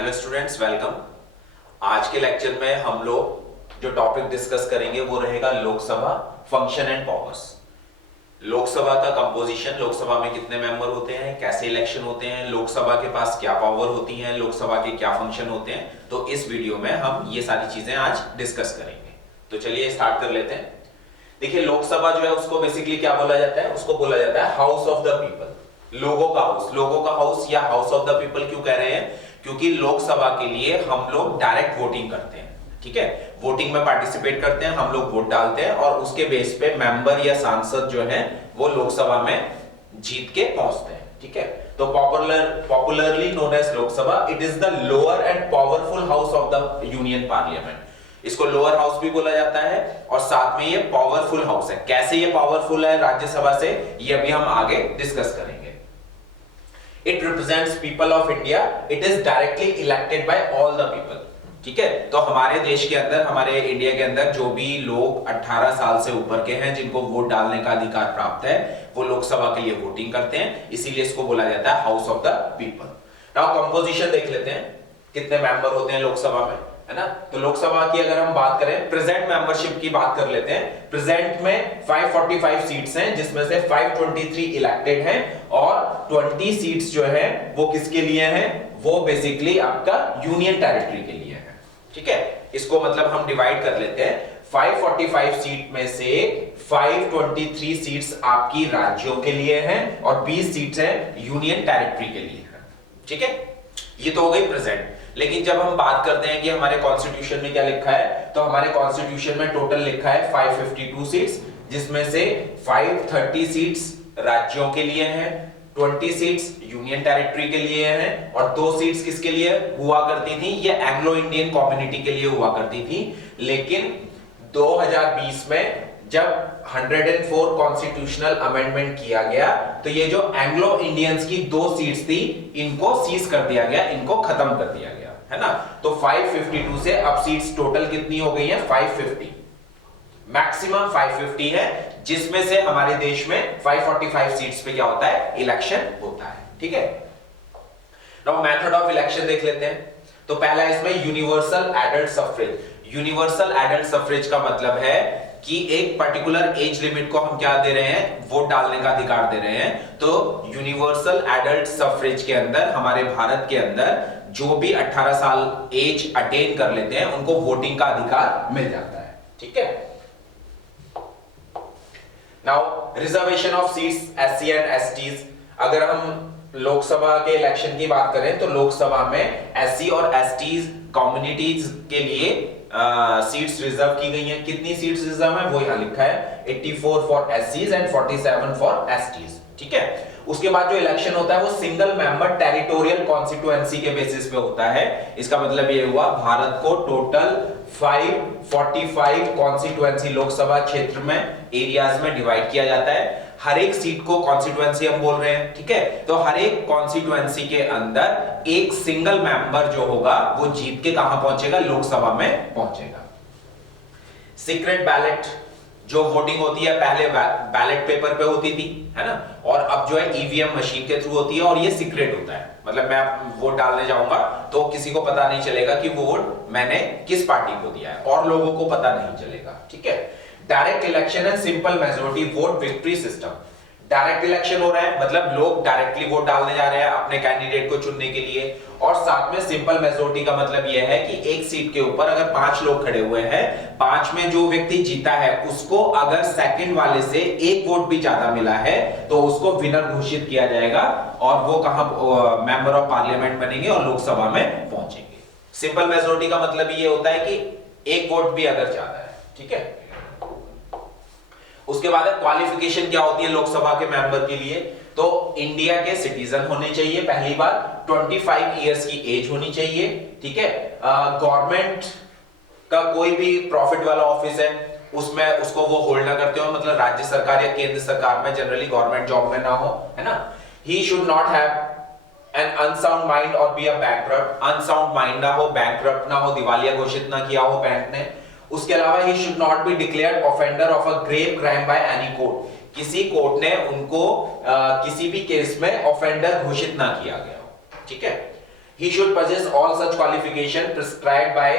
Hello students, welcome. आज के lecture में हम लोग जो टॉपिक डिस्कस करेंगे वो रहेगा Lok Sabha function and powers. Lok Sabha का कंपोजिशन, लोकसभा में कितने मेंबर होते हैं, कैसे इलेक्शन होते हैं, लोकसभा के पास क्या पावर होती है, लोकसभा के क्या फंक्शन होते हैं। तो इस वीडियो में हम ये सारी चीजें आज डिस्कस करेंगे। तो चलिए स्टार्ट कर लेते हैं। देखिए, लोकसभा जो है उसको बेसिकली क्या बोला जाता है, उसको बोला जाता है हाउस ऑफ द पीपल, लोगों का हाउस। लोगों का हाउस या हाउस ऑफ द पीपल क्यों कह रहे हैं? क्योंकि लोकसभा के लिए हम लोग डायरेक्ट वोटिंग करते हैं, ठीक है। वोटिंग में पार्टिसिपेट करते हैं, हम लोग वोट डालते हैं और उसके बेस पे मेंबर या सांसद जो है वो लोकसभा में जीत के पहुंचते हैं, ठीक है। तो popularly known as Lok Sabha, it is the lower and powerful house of the union parliament. इसको लोअर हाउस भी बोला जाता है और साथ में ये पावरफुल हाउस है। कैसे ये पावरफुल है राज्यसभा से, ये अभी हम आगे डिस्कस करेंगे। It represents people of India. It is directly elected by all the people. ठीक है। तो हमारे देश के अंदर, हमारे इंडिया के अंदर जो भी लोग 18 साल से ऊपर के हैं, जिनको वोट डालने का अधिकार प्राप्त है, वो लोकसभा के लिए वोटिंग करते हैं। इसीलिए इसको बोला जाता है house of the people. Now composition देख लेते हैं, कितने मेंबर होते हैं लोकसभा में, है ना। तो लोकसभा की अगर हम बात करें, प्रेजेंट मेंबरशिप की बात कर लेते हैं। प्रेजेंट में 545 सीट्स हैं, जिसमें से 523 इलेक्टेड हैं और 20 सीट्स जो है वो किसके लिए हैं? वो बेसिकली आपका यूनियन टेरिटरी के लिए है, ठीक है। इसको मतलब हम डिवाइड कर लेते हैं। 545 सीट में से 523 सीट्स आपकी राज्यों के लिए हैं और 20 सीट्स हैं यूनियन टेरिटरी के लिए है, ठीक है। ये तो हो गई प्रेजेंट। लेकिन जब हम बात करते हैं कि हमारे कॉन्स्टिट्यूशन में क्या लिखा है, तो हमारे कॉन्स्टिट्यूशन में टोटल लिखा है 552 सीट्स, जिसमें से 530 सीट्स राज्यों के लिए हैं, 20 सीट्स यूनियन टेरिटरी के लिए हैं और 2 सीट्स किसके लिए हुआ करती थी? ये एंग्लो इंडियन कम्युनिटी के लिए हुआ करती थी। लेकिन 2020 में जब 104 कॉन्स्टिट्यूशनल अमेंडमेंट किया गया, तो ये जो एंग्लो इंडियंस की 2 सीट्स थी, इनको सीज कर दिया गया, इनको खत्म कर दिया गया, है ना। तो 552 से अब सीट्स टोटल कितनी हो गई है? 550। मैक्सिमम 550 है, जिसमें से हमारे देश में 545 सीट्स पे क्या होता है? इलेक्शन होता है, ठीक है। नाउ मेथड ऑफ इलेक्शन देख लेते हैं। तो पहला इसमें universal adult suffrage. Universal adult suffrage का मतलब है कि एक पर्टिकुलर एज लिमिट को हम क्या दे रहे हैं? वोट डालने का अधिकार दे रहे हैं। तो यूनिवर्सल एडल्ट सफरेज के अंदर, हमारे भारत के अंदर जो भी 18 साल एज अटेन कर लेते हैं, उनको वोटिंग का अधिकार मिल जाता है, ठीक है। Now reservation of seats SC and STs. अगर हम लोकसभा के इलेक्शन की बात करें तो लोकसभा में एससी और एसटीज कम्युनिटीज के लिए सीट्स रिजर्व की गई हैं। कितनी सीट्स रिजर्व है वो यहां लिखा है, 84 फॉर एससीज एंड 47 फॉर एसटीज, ठीक है। उसके बाद जो इलेक्शन होता है वो सिंगल मेंबर टेरिटोरियल कॉन्स्टिट्यूएंसी के बेसिस पे होता है। इसका मतलब ये हुआ, भारत को टोटल 545 कॉन्स्टिट्यूएंसी लोकसभा क्षेत्र में, एरियाज में डिवाइड किया जाता है। हर एक सीट को कॉन्स्टिट्यूएंसी हम बोल रहे हैं, ठीक है। तो हर एक कॉन्स्टिट्यूएंसी के अंदर एक सिंगल मेंबर जो होगा वो जीत के कहां पहुंचेगा? लोकसभा में पहुंचेगा। सीक्रेट बैलेट जो वोटिंग होती है, पहले बैलेट पेपर पे होती थी, है ना, और अब जो है ईवीएम मशीन के थ्रू होती है और ये सीक्रेट होता है। मतलब मैं वोट डालने जाऊंगा तो किसी को पता नहीं चलेगा कि वो वोट मैंने किस पार्टी को दिया है और लोगों को पता नहीं चलेगा, ठीक है। Direct election and simple majority vote victory system. Direct election हो रहा है, मतलब लोग डायरेक्टली वोट डालने जा रहे हैं अपने कैंडिडेट को चुनने के लिए। और साथ में सिंपल मेजॉरिटी का मतलब यह है कि एक सीट के ऊपर अगर 5 लोग खड़े हुए हैं, 5 में जो व्यक्ति जीता है उसको अगर सेकंड वाले से एक वोट भी ज्यादा मिला है तो उसको विनर घोषित किया जाएगा और वो कहां मेंबर ऑफ पार्लियामेंट बनेंगे और लोकसभा में पहुंचेंगे। सिंपल मेजॉरिटी का मतलब ये होता है कि एक वोट भी अगर ज्यादा है, ठीक है। उसके बाद क्वालिफिकेशन क्या होती है लोकसभा के मेंबर के लिए? तो इंडिया के सिटीजन होने चाहिए, पहली बात 25 इयर्स की एज होनी चाहिए, ठीक है। गवर्नमेंट का कोई भी प्रॉफिट वाला ऑफिस है उसमें उसको वो होल्ड ना करते हो, मतलब राज्य सरकार या केंद्र सरकार में, जनरली गवर्नमेंट जॉब में ना हो, है ना। He should not have an unsound mind और be a bankrupt. Unsound mind ना हो, बैंकरप्ट ना हो, दिवालिया घोषित ना किया हो बैंक ने। उसके अलावा he should not be declared offender of a grave crime by any court. किसी कोर्ट ने उनको किसी भी केस में ऑफेंडर घोषित ना किया गया हो, ठीक है। He should possess all such qualification prescribed by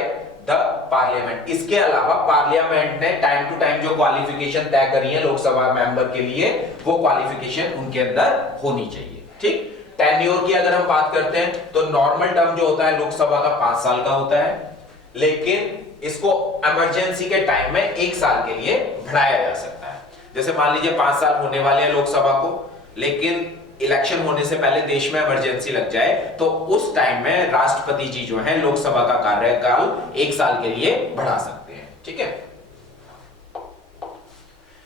the parliament। इसके अलावा पार्लियामेंट ने टाइम टू टाइम जो क्वालिफिकेशन तय करी है लोकसभा मेंबर के लिए, वो क्वालिफिकेशन उनके अंदर होनी चाहिए। ठीक, टेन्योर की अगर हम बात करते हैं तो नॉर्मल टर्म जो होता है लोकसभा का 5 साल का होता है, लेकिन इसको इमरजेंसी के टाइम में 1 साल के लिए बढ़ाया जा सकता है। जैसे मान लीजिए 5 साल होने वाले हैं लोकसभा को, लेकिन इलेक्शन होने से पहले देश में इमरजेंसी लग जाए, तो उस टाइम में राष्ट्रपति जी जो है लोकसभा का कार्यकाल 1 साल के लिए बढ़ा सकते हैं। ठीक है।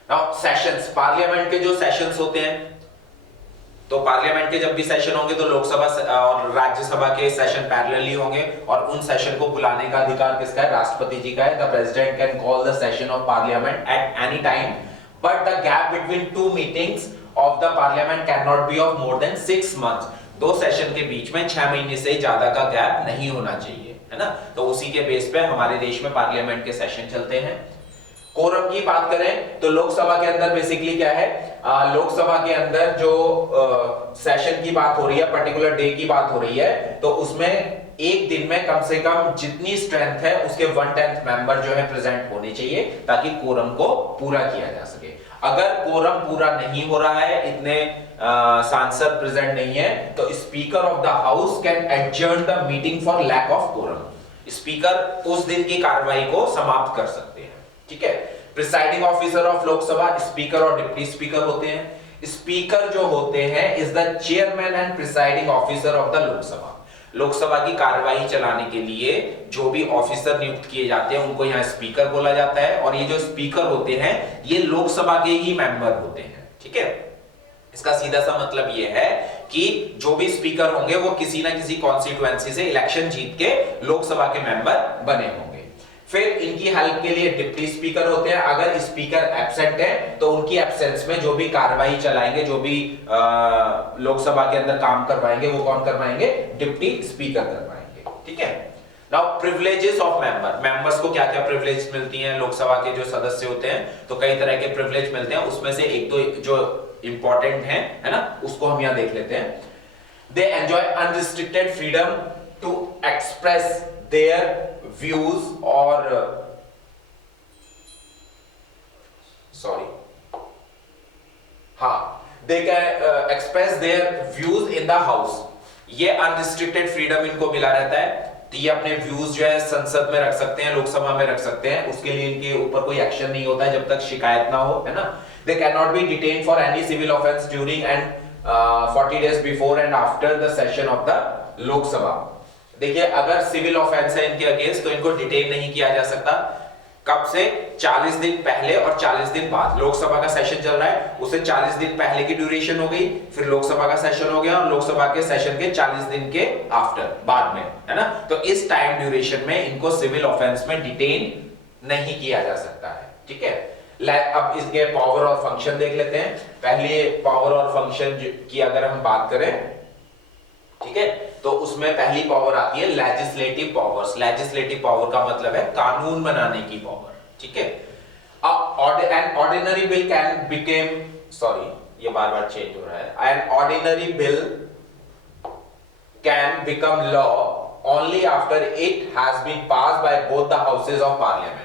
नाउ सेशंस, पार्लियामेंट के जो सेशंस होते हैं, तो पार्लियामेंट के जब भी सेशन होंगे तो लोकसभा और राज्यसभा के सेशन पैरेलली होंगे, और उन सेशन को बुलाने का अधिकार किसका है? राष्ट्रपति जी का है। The president can call the session of parliament at any time, but the gap between 2 meetings of the parliament can not B of more than 6 months. 2 session के बीच में 6 महीने से ज्यादा का गैप नहीं होना चाहिए, है ना। तो उसी के बेस पे हमारे देश में पार्लियामेंट के सेशन चलते हैं। कोरम की बात करें तो लोकसभा के अंदर बेसिकली क्या है, लोकसभा के अंदर जो सेशन की बात हो रही है, पर्टिकुलर डे की बात हो रही है, तो उसमें एक दिन में कम से कम जितनी स्ट्रेंथ है उसके 1/10 मेंबर जो है प्रेजेंट होने चाहिए, ताकि कोरम को पूरा किया जा सके। अगर कोरम पूरा नहीं हो रहा है, इतने सांसद प्रेजेंट नहीं है, तो speaker of the house can adjourn the meeting for lack of quorum. Speaker उस दिन की कार्रवाई को समाप्त कर सकते हैं। ठीक है। Presiding officer of Lok Sabha speaker और डिप्टी स्पीकर होते हैं। स्पीकर जो होते हैं is the chairman and presiding officer of the Lok Sabha. Lok Sabha की कार्यवाही चलाने के लिए जो भी ऑफिसर नियुक्त किए जाते हैं उनको यहाँ स्पीकर बोला जाता है, और ये जो स्पीकर होते हैं ये लोकसभा के ही मेंबर होते हैं। ठीक है। इसका सीधा सा मतलब ये है कि जो भी स्पीकर होंगे वो किसी ना किसी कॉन्स्टिट्यूएंसी से इलेक्शन जीत के लोकसभा के मेंबर बने होंगे। फिर इनकी हेल्प के लिए डिप्टी स्पीकर होते हैं। अगर स्पीकर एब्सेंट है तो उनकी एब्सेंस में जो भी कार्रवाई चलाएंगे, जो भी लोकसभा के अंदर काम करवाएंगे, वो कौन करवाएंगे? डिप्टी स्पीकर करवाएंगे। ठीक है। Now privileges of member, members को क्या क्या प्रिविलेज मिलती हैं? लोकसभा के जो सदस्य होते हैं तो कई तरह के प्रिविलेज मिलते हैं, उसमें से एक तो जो इंपॉर्टेंट है ना, उसको हम यहां देख लेते हैं। They enjoy unrestricted freedom to express their views or they can express their views in the house। ये अनरिस्ट्रिक्टेड फ्रीडम इनको मिला रहता है, तो ये अपने व्यूज जो है संसद में रख सकते हैं, लोकसभा में रख सकते हैं। उसके लिए इनके ऊपर कोई एक्शन नहीं होता है जब तक शिकायत ना हो, है ना। They can not be detain for any civil offence during and 40 days before and after the session of the Lok Sabha. देखिए, अगर सिविल ऑफेंस है इनके अगेंस्ट तो इनको डिटेन नहीं किया जा सकता। कब से? 40 दिन पहले और 40 दिन बाद। लोकसभा का सेशन चल रहा है, उसे 40 दिन पहले की ड्यूरेशन हो गई, फिर लोकसभा का सेशन हो गया और लोकसभा के सेशन के 40 दिन के आफ्टर, बाद में, है ना। तो इस टाइम ड्यूरेशन में इनको सिविल ऑफेंस में डिटेन नहीं किया जा सकता है। ठीक है। अब इसके पावर और फंक्शन देख लेते हैं। पहले पावर और फंक्शन की अगर हम बात करें, ठीक है, तो उसमें पहली पावर आती है लेजिस्लेटिव पावर्स। लेजिस्लेटिव पावर का मतलब है कानून बनाने की पावर। ठीक है। An ordinary bill can became, sorry ये बार बार चेंज हो रहा है, an ordinary bill can become law only after it has been passed by both the houses of Parliament.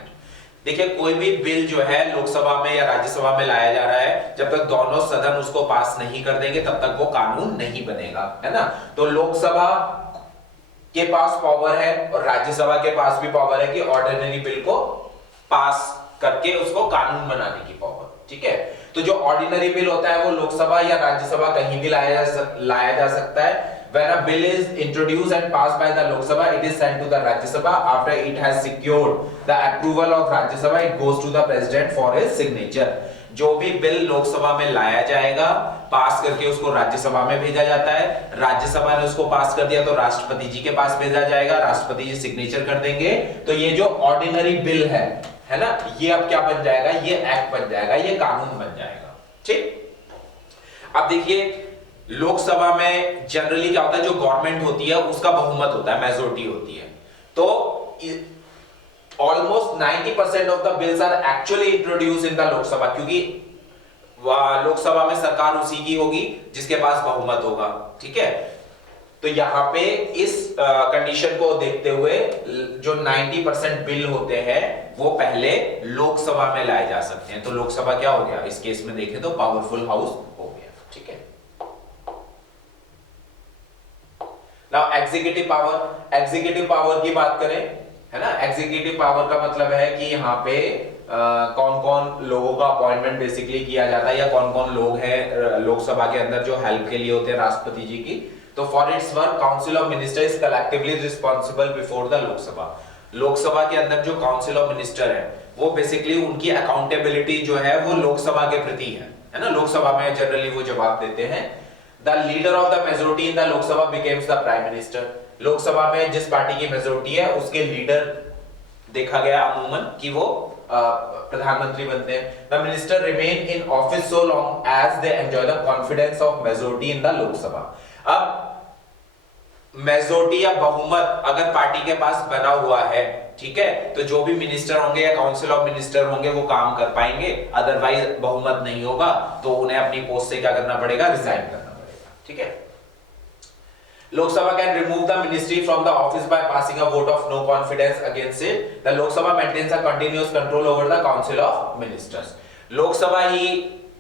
देखिए, कोई भी बिल जो है लोकसभा में या राज्यसभा में लाया जा रहा है, जब तक दोनों सदन उसको पास नहीं कर देंगे तब तक वो कानून नहीं बनेगा, है ना। तो लोकसभा के पास पावर है और राज्यसभा के पास भी पावर है कि ऑर्डिनरी बिल को पास करके उसको कानून बनाने की पावर। ठीक है। तो जो ऑर्डिनरी बिल होता है वो लोकसभा या राज्यसभा कहीं भी लाया जा सकता है। When a bill is introduced and passed by the Lok Sabha, it is sent to the Rajya Sabha. After it has secured the approval of Rajya Sabha, it goes to the President for his signature. जो भी bill Lok Sabha में लाया जाएगा, पास करके उसको राज्यसभा में भेजा जाता है। राज्यसभा ने उसको पास कर दिया तो राष्ट्रपति जी के पास भेजा जाएगा, राष्ट्रपति जी सिग्नेचर कर देंगे। तो ये जो ऑर्डिनरी बिल है ना, ये अब क्या बन जाएगा? ये एक्ट बन जाएगा, ये कानून बन जाएगा। ठीक। अब देखिए, लोकसभा में जनरली क्या होता है, जो गवर्नमेंट होती है उसका बहुमत होता है, मेजॉरिटी होती है। तो almost 90% of the bills are actually introduce in the Lok Sabha, क्योंकि लोकसभा में सरकार उसी की होगी जिसके पास बहुमत होगा। ठीक है। तो यहाँ पे इस कंडीशन को देखते हुए जो 90% बिल होते हैं वो पहले लोकसभा में लाए जा सकते हैं। तो लोकसभा क्या हो गया इस केस में देखें तो पावरफुल हाउस हो गया, ठीक है। नाउ एग्जीक्यूटिव पावर की बात करें, है ना। एग्जीक्यूटिव पावर का मतलब है कि यहाँ पे कौन कौन लोगों का अपॉइंटमेंट बेसिकली किया जाता है या कौन कौन लोग हैं लोकसभा के अंदर जो हेल्प के लिए होते हैं राष्ट्रपति जी की। तो for its work council of minister is collectively responsible before the Lok Sabha. Lok Sabha के अंदर जो काउंसिल ऑफ मिनिस्टर है वो बेसिकली उनकी अकाउंटेबिलिटी जो है वो लोकसभा के प्रति है ना। लोकसभा में जनरली वो जवाब देते हैं। The leader of the majority in the Lok Sabha becomes the prime minister. Lok Sabha में जिस पार्टी की मेजोरिटी है उसके लीडर देखा गया अमूमन कि वो प्रधानमंत्री बनते हैं। The minister remain in office so long as they enjoy the confidence of majority in the Lok Sabha. अब मेजोरिटी या बहुमत अगर पार्टी के पास बना हुआ है, ठीक है, तो जो भी मिनिस्टर होंगे या काउंसिल ऑफ मिनिस्टर होंगे वो काम कर पाएंगे। अदरवाइज बहुमत नहीं होगा तो उन्हें अपनी पोस्ट से क्या करना पड़ेगा, रिजाइन करना पड़ेगा, ठीक है। Lok Sabha can remove the ministry from the office by passing a vote of no confidence against it. The Lok Sabha maintains a continuous control over the Council of Ministers. Lok Sabha ही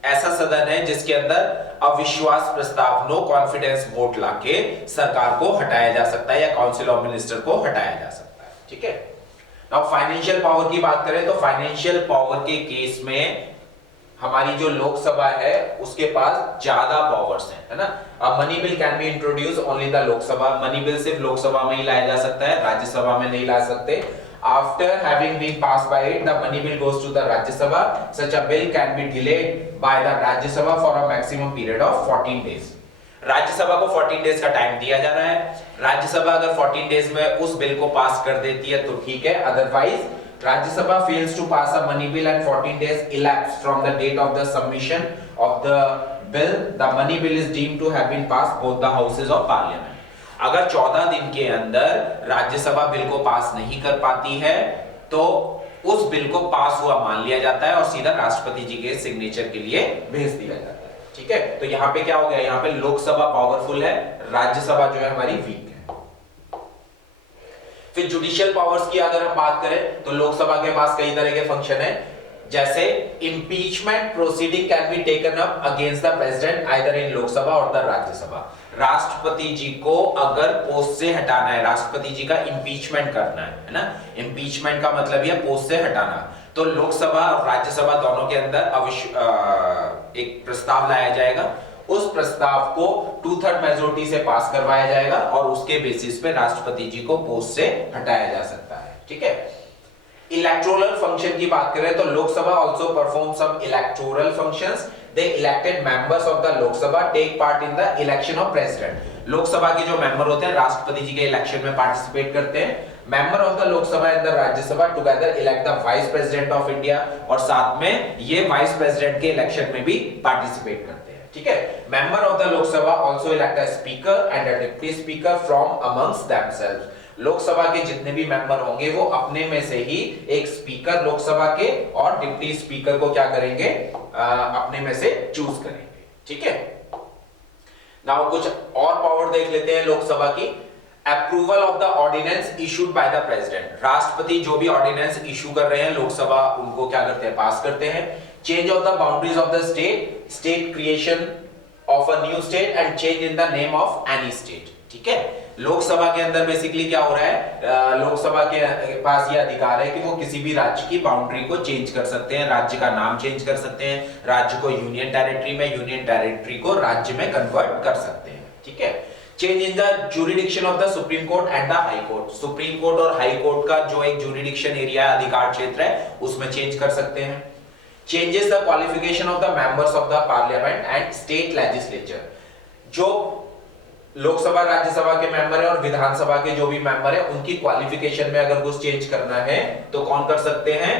ऐसा सदन है जिसके अंदर अविश्वास प्रस्ताव नो कॉन्फिडेंस वोट लाके सरकार को हटाया जा सकता है या काउंसिल ऑफ मिनिस्टर को हटाया जा सकता है, ठीक है। नाउ फाइनेंशियल पावर की बात करें तो फाइनेंशियल पावर के केस में हमारी जो लोकसभा है उसके पास ज्यादा पावर्स हैं, है ना। Money bill can be introduce only the Lok Sabha. Money bill सिर्फ लोकसभा में ही लाया जा सकता है, राज्यसभा में नहीं ला सकते। After having been pass by it the money bill goes to the Rajya Sabha. Such a bill can be delayed by the Rajya Sabha for a maximum period of 14 days. Rajya Sabha को 14 डेज का टाइम दिया जा रहा है। राज्यसभा अगर 14 डेज में उस बिल को पास कर देती है तो ठीक है, otherwise Rajya fails to pass a money bill and 14 days elapse from the date of the submission of the bill, the money bill is deemed to have been passed both the houses of parliament. अगर 14 दिन के अंदर Rajya Sabha bill को पास नहीं कर पाती है तो उस बिल को पास हुआ मान लिया जाता है और सीधा राष्ट्रपति जी के सिग्नेचर के लिए भेज दिया जाता है, ठीक है। तो यहाँ पे क्या हो गया, यहाँ पे लोकसभा पावरफुल है, राज्यसभा जो है हमारी वीक है। फिर जुडिशियल पावर्स की अगर हम बात करें तो लोकसभा के पास कई तरह के फंक्शन है, जैसे impeachment proceeding can be taken up against the president either in Lok Sabha और द राज्यसभा। राष्ट्रपति जी को अगर पोस्ट से हटाना है, राष्ट्रपति जी का इंपीचमेंट करना है ना। इंपीचमेंट का मतलब यह पोस्ट से हटाना। तो लोकसभा और राज्यसभा दोनों के अंदर एक प्रस्ताव लाया जाएगा, उस प्रस्ताव को 2/3 मेजोरिटी से पास करवाया जाएगा और उसके बेसिस पे राष्ट्रपति जी को पोस्ट से हटाया जा सकता है, ठीक है। इलेक्टोरल फंक्शन की बात करें तो Lok Sabha also perform some electoral functions. They elected members of the Lok Sabha take part in the election of president. Lok Sabha के जो मेंबर होते हैं राष्ट्रपति जी के इलेक्शन में पार्टिसिपेट करते हैं। Member of the Lok Sabha and the Rajya Sabha together elect the vice president of India, और साथ में ये वाइस प्रेसिडेंट के इलेक्शन में भी पार्टिसिपेट करते हैं, ठीक है। Member of the Lok Sabha also elect a speaker and a deputy speaker from amongst themselves. Lok Sabha के जितने भी मेंबर होंगे वो अपने में से ही एक स्पीकर लोकसभा के और डिप्टी स्पीकर को क्या करेंगे, अपने में से चूज करेंगे, ठीक है। नाउ कुछ और पावर देख लेते हैं लोकसभा की। Approval of the ordinance issued by the president. राष्ट्रपति जो भी ऑर्डिनेंस इशू कर रहे हैं लोकसभा उनको क्या करते हैं, पास करते हैं। Change of the boundaries of the state, state creation of a new state and change in the name of any state, ठीक है। लोकसभा के अंदर बेसिकली क्या हो रहा है, लोकसभा के पास ये अधिकार है कि वो किसी भी राज्य की बाउंड्री को चेंज कर सकते हैं, राज्य का नाम चेंज कर सकते हैं, राज्य को यूनियन टेरिटरी में, यूनियन टेरिटरी को राज्य में कन्वर्ट कर सकते हैं, ठीक है। Change in the jurisdiction of the supreme court and the high court. Supreme court और हाई कोर्ट का जो एक जुरिडिक्शन एरिया अधिकार क्षेत्र है उसमें चेंज कर सकते हैं। Changes the qualification of the members of the parliament and state legislature। जो लोकसभा राज्यसभा के मेंबर है और विधानसभा के जो भी मेंबर है उनकी क्वालिफिकेशन में अगर कुछ चेंज करना है तो कौन कर सकते हैं,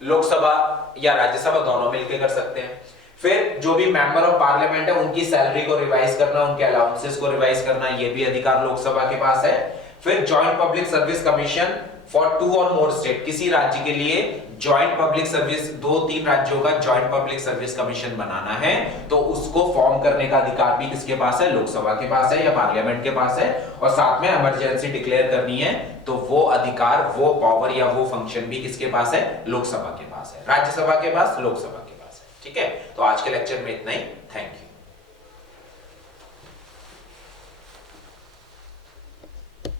लोकसभा या राज्यसभा दोनों मिलकर कर सकते हैं। फिर जो भी मेंबर ऑफ पार्लियामेंट है उनकी सैलरी को रिवाइज करना, उनके अलाउंसेस को रिवाइज करना, ये भी अधिकार लोकसभा के पास है। फिर joint public service commission for 2 और मोर स्टेट, किसी राज्य के लिए जॉइंट पब्लिक सर्विस, 2-3 राज्यों का जॉइंट पब्लिक सर्विस कमीशन बनाना है तो उसको फॉर्म करने का अधिकार भी किसके पास है? लोकसभा के पास है या पार्लियामेंट के पास है। और साथ में इमरजेंसी डिक्लेयर करनी है तो वो अधिकार, वो पावर या वो फंक्शन भी किसके पास है? लोकसभा के पास है। राज्यसभा के पास, लोकसभा के पास है। ठीक है, तो आज के लेक्चर में इतना ही। Thank you.